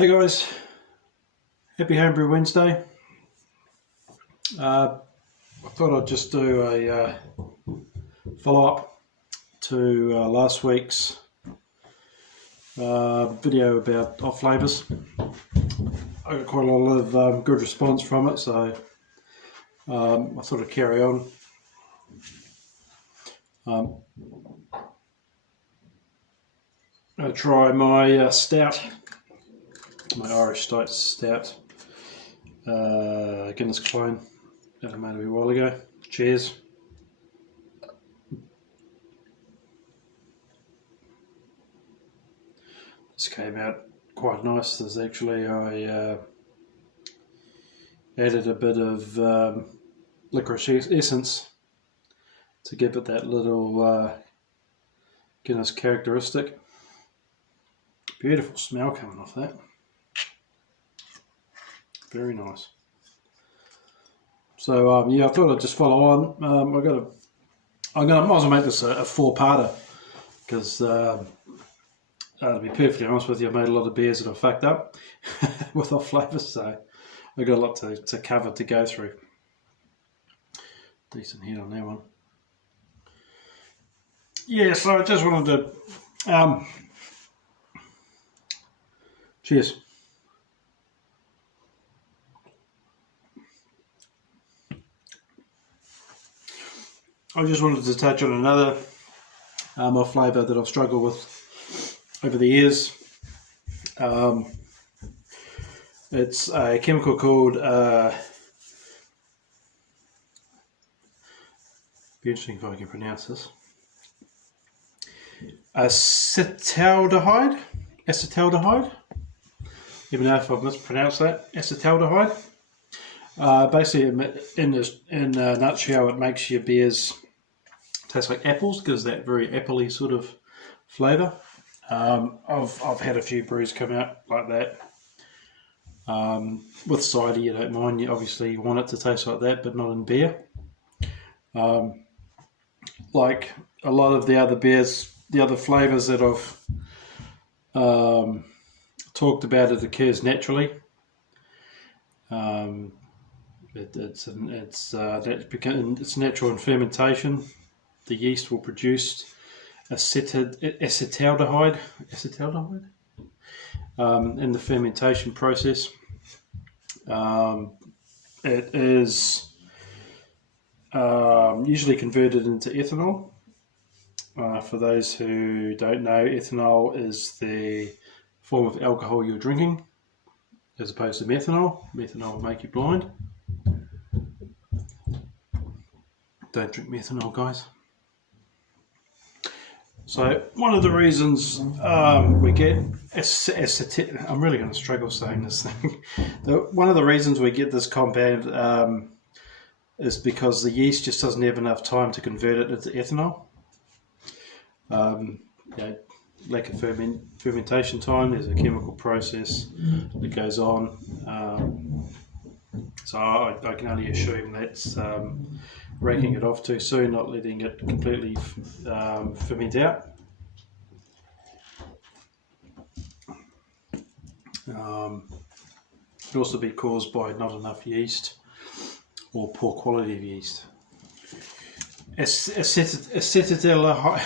Hey guys, happy Homebrew Wednesday. I thought I'd just do a follow-up to last week's video about Off-Flavours. I got quite a lot of good response from it, so I thought I'd carry on. I'll try my stout, my Irish stout, Guinness clone that I made a wee while ago. Cheers. This came out quite nice. There's actually, I added a bit of licorice essence to give it that little Guinness characteristic. Beautiful smell coming off that. Very nice. So yeah, I thought I'd just follow on. I might as well make this a four-parter because to be perfectly honest with you, I made a lot of beers that I fucked up with Off-Flavours, so I got a lot to cover to go through. Decent heat on that one. Yeah, so I just wanted to cheers. I just wanted to touch on another Off-Flavour that I've struggled with over the years. It's a chemical called, be interesting if I can pronounce this, acetaldehyde, even though if I've mispronounced that, acetaldehyde. Basically, in a nutshell, it makes your beers taste like apples, gives that very appley sort of flavour. I've had a few brews come out like that. With cider, you don't mind. You obviously want it to taste like that, but not in beer. Like a lot of the other beers, the other flavours that I've talked about, it occurs naturally. It's natural in fermentation. The yeast will produce acetaldehyde in the fermentation process. It is usually converted into ethanol. For those who don't know, ethanol is the form of alcohol you're drinking, as opposed to methanol. Methanol will make you blind. Don't drink methanol, guys. So one of the reasons we get I'm really going to struggle saying this thing. One of the reasons we get this compound is because the yeast just doesn't have enough time to convert it into ethanol. Lack of fermentation time. There's a chemical process that goes on. So I can only assume that's raking it off too soon, not letting it completely ferment out. It could also be caused by not enough yeast or poor quality of yeast. Acetaldehyde.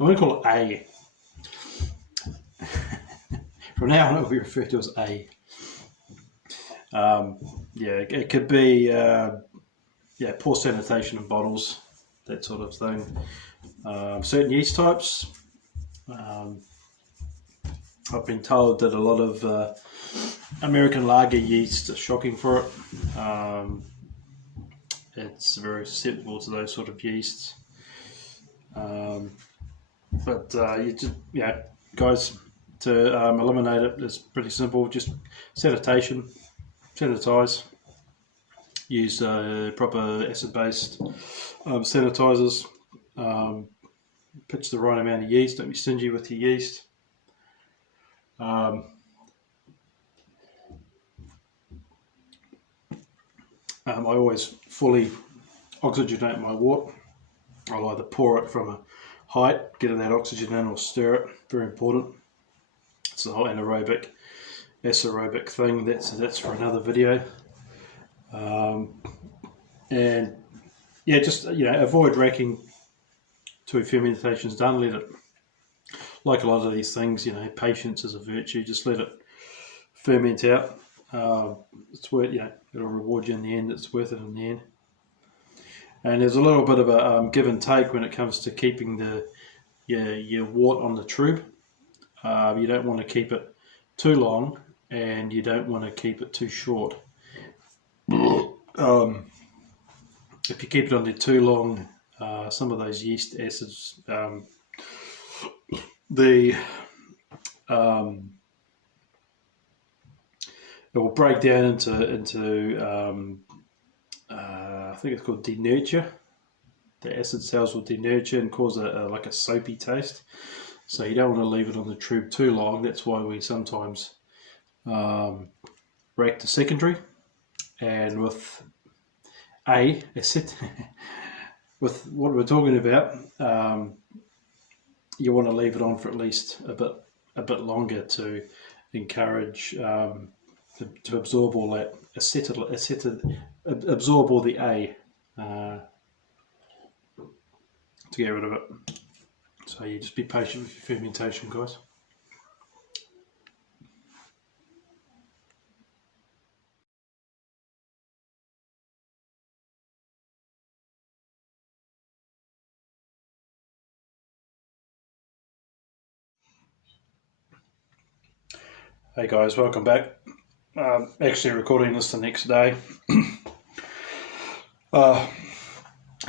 I'm going to call it A. From now on, it will be referred to as A. It could be poor sanitation of bottles, that sort of thing. Certain yeast types. I've been told that a lot of American lager yeast are shocking for it. It's very susceptible to those sort of yeasts. Guys, to eliminate it is pretty simple. Just sanitize, use proper acid-based sanitizers, pitch the right amount of yeast, don't be stingy with your yeast. I always fully oxygenate my wort. I'll either pour it from a height, getting that oxygen in or stir it, very important. It's the whole anaerobic, aerobic thing, that's for another video. And yeah, just avoid racking till fermentation's done. Let it, like a lot of these things, patience is a virtue. Just let it ferment out. It's worth, it'll reward you in the end. It's worth it in the end. And there's a little bit of a give and take when it comes to keeping your wort on the trub. You don't want to keep it too long, and you don't want to keep it too short. If you keep it on there too long, some of those yeast acids, it will break down into I think it's called denurture. The acid cells will denurture and cause like a soapy taste. So you don't want to leave it on the trub too long. That's why we sometimes rack the secondary. And with with what we're talking about, you want to leave it on for at least a bit longer to encourage to absorb all that absorb all the A to get rid of it. So you just be patient with your fermentation, guys. Hey guys, welcome back. Actually recording this the next day. I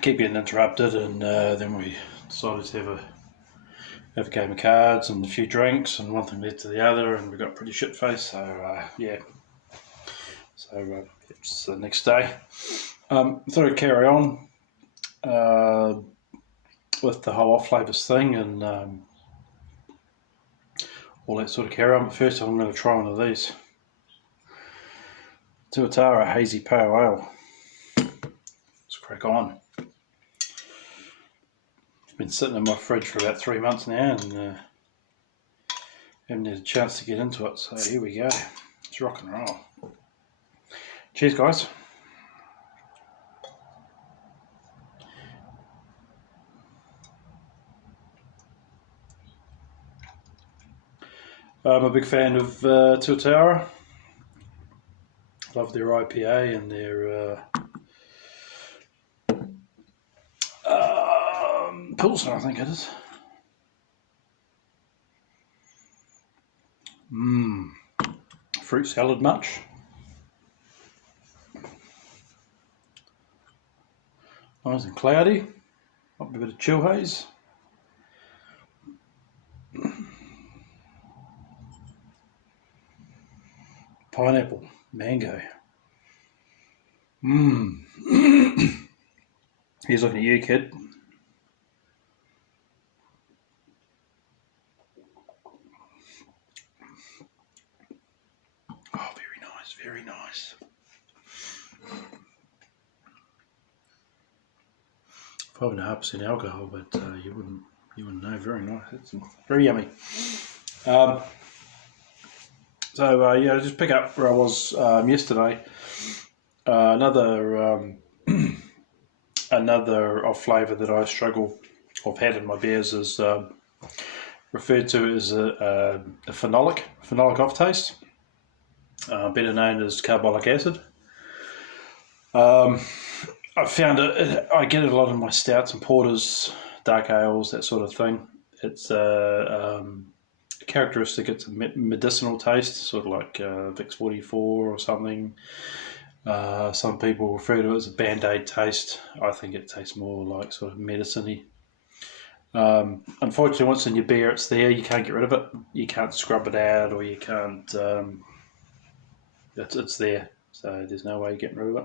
keep getting interrupted, and then we decided to have a game of cards and a few drinks, and one thing led to the other, and we got pretty shit faced. So yeah, so it's the next day. Thought I'd carry on with the whole Off-Flavours thing and all that sort of carry on. But first, I'm going to try one of these Tuatara Hazy Pale Ale. Let's crack on. It's been sitting in my fridge for about 3 months now, and haven't had a chance to get into it. So here we go. It's rock and roll. Cheers, guys. I'm a big fan of Tuatara. Love their IPA and their Pilsner, I think it is. Fruit salad much? Nice and cloudy. Might be a bit of chill haze. Pineapple, mango. He's looking at you, kid. Oh, very nice, very nice. 5.5% alcohol, but you wouldn't know. Very nice. It's very yummy. So yeah, just pick up where I was yesterday. Another off-flavour that I I've had in my beers is referred to as a phenolic off taste, better known as carbolic acid. I found I get it a lot in my stouts and porters, dark ales, that sort of thing. It's characteristic. It's a medicinal taste, sort of like Vicks 44 or something. Some people refer to it as a Band-Aid taste. I think it tastes more like sort of medicine-y. Unfortunately, once in your beer, it's there. You can't get rid of it. You can't scrub it out, or you can't. It's there, so there's no way of getting rid of it.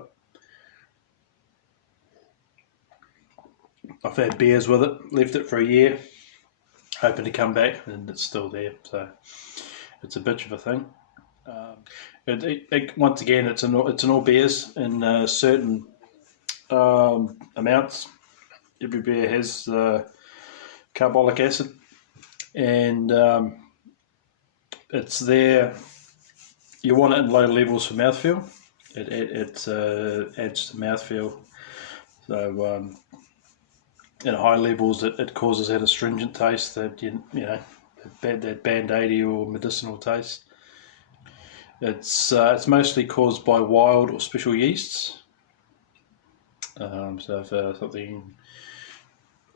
I've had beers with it, left it for a year, hoping to come back, and it's still there. So it's a bitch of a thing. Once again, it's in all beers in certain amounts. Every beer has carbolic acid, and it's there. You want it in low levels for mouthfeel. It adds to mouthfeel. So in high levels, it causes that astringent taste, that that band-aidy or medicinal taste. It's mostly caused by wild or special yeasts. So if something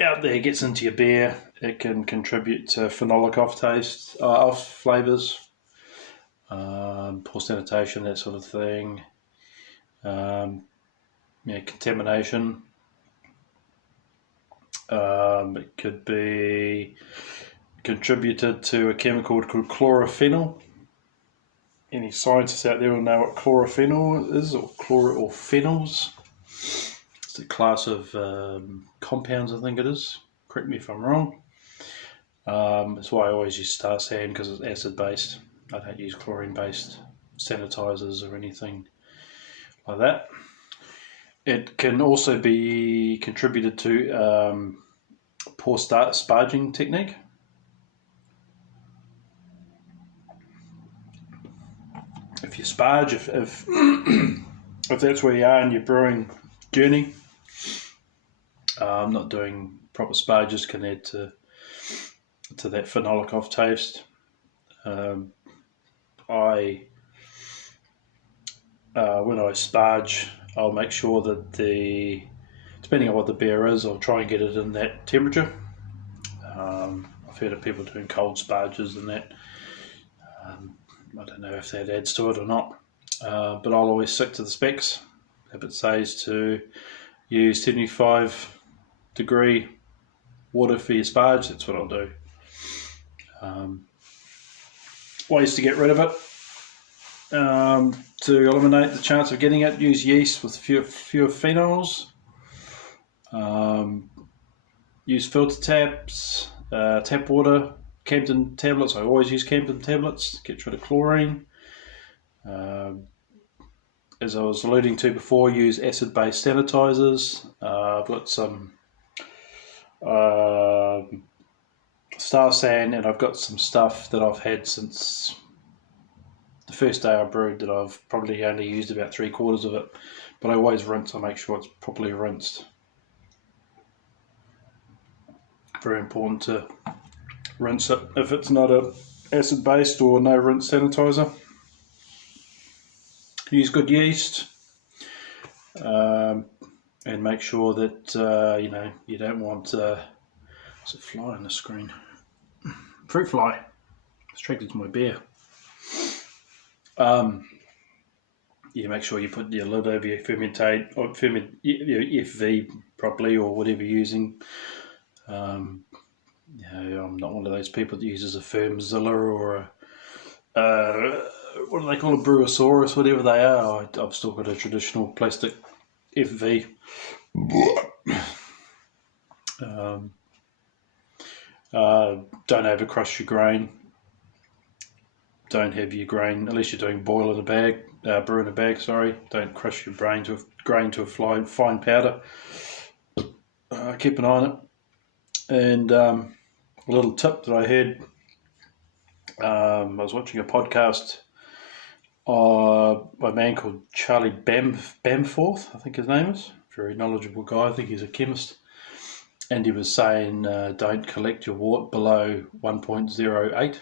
out there gets into your beer, it can contribute to phenolic taste, off flavours, poor sanitation, that sort of thing. Contamination. It could be contributed to a chemical called chlorophenol. Any scientists out there will know what chlorophenol is, or phenols. It's a class of compounds, I think it is. Correct me if I'm wrong. That's why I always use Star San, because it's acid based. I don't use chlorine based sanitizers or anything like that. It can also be contributed to poor sparging technique. If you sparge, if that's where you are in your brewing journey, not doing proper sparges can add to that phenolic taste. When I sparge, I'll make sure that depending on what the beer is, I'll try and get it in that temperature. I've heard of people doing cold sparges and that. I don't know if that adds to it or not, but I'll always stick to the specs. If it says to use 75 degree water for your sparge, that's what I'll do. Ways to get rid of it. To eliminate the chance of getting it, use yeast with fewer phenols. Use filter taps, tap water, Campden tablets. I always use Campden tablets to get rid of chlorine. As I was alluding to before, use acid-based sanitizers. I've got some Star San, and I've got some stuff that I've had since the first day I brewed that I've probably only used about 3/4 of it, but I always rinse. I make sure it's properly rinsed. Very important to rinse it if it's not a acid based or no rinse sanitizer. Use good yeast, and make sure that you don't want there's a fly on the screen. Fruit fly. It's attracted to my beer. Make sure you put your lid over your your FV properly, or whatever you're using. I'm not one of those people that uses a Firmzilla or what do they call a Brewosaurus, whatever they are. I've still got a traditional plastic FV. Don't overcrush your grain. Don't have your grain, unless you're doing brew in a bag, sorry. Don't crush your grain to a fine powder. Keep an eye on it. And a little tip that I heard, I was watching a podcast by a man called Charlie Bamforth, I think his name is. Very knowledgeable guy. I think he's a chemist. And he was saying don't collect your wort below 1.08.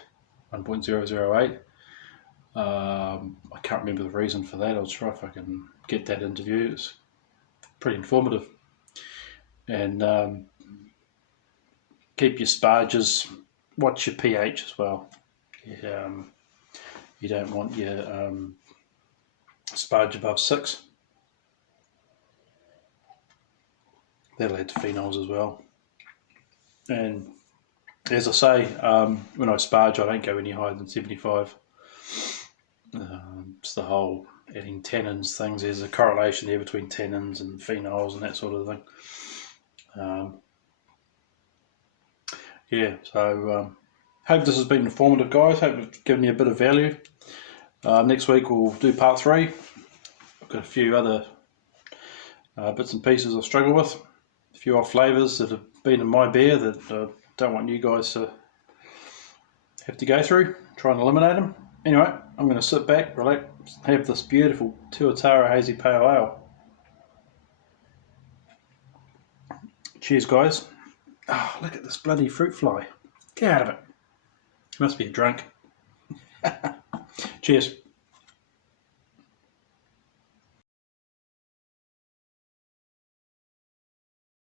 I can't remember the reason for that. I'll try if I can get that interview. It's pretty informative. And keep your sparges, watch your pH as well. You don't want your sparge above 6. That'll add to phenols as well. And as I say, when I sparge, I don't go any higher than 75. It's the whole adding tannins things. There's a correlation there between tannins and phenols and that sort of thing. So hope this has been informative, guys. Hope it's given you a bit of value. Next week we'll do part 3. I've got a few other bits and pieces I struggle with. A few off flavours that have been in my beer that don't want you guys to have to go through, try and eliminate them. Anyway, I'm going to sit back, relax, have this beautiful Tuatara Hazy Pale Ale. Cheers, guys. Oh, look at this bloody fruit fly. Get out of it. Must be a drunk. Cheers.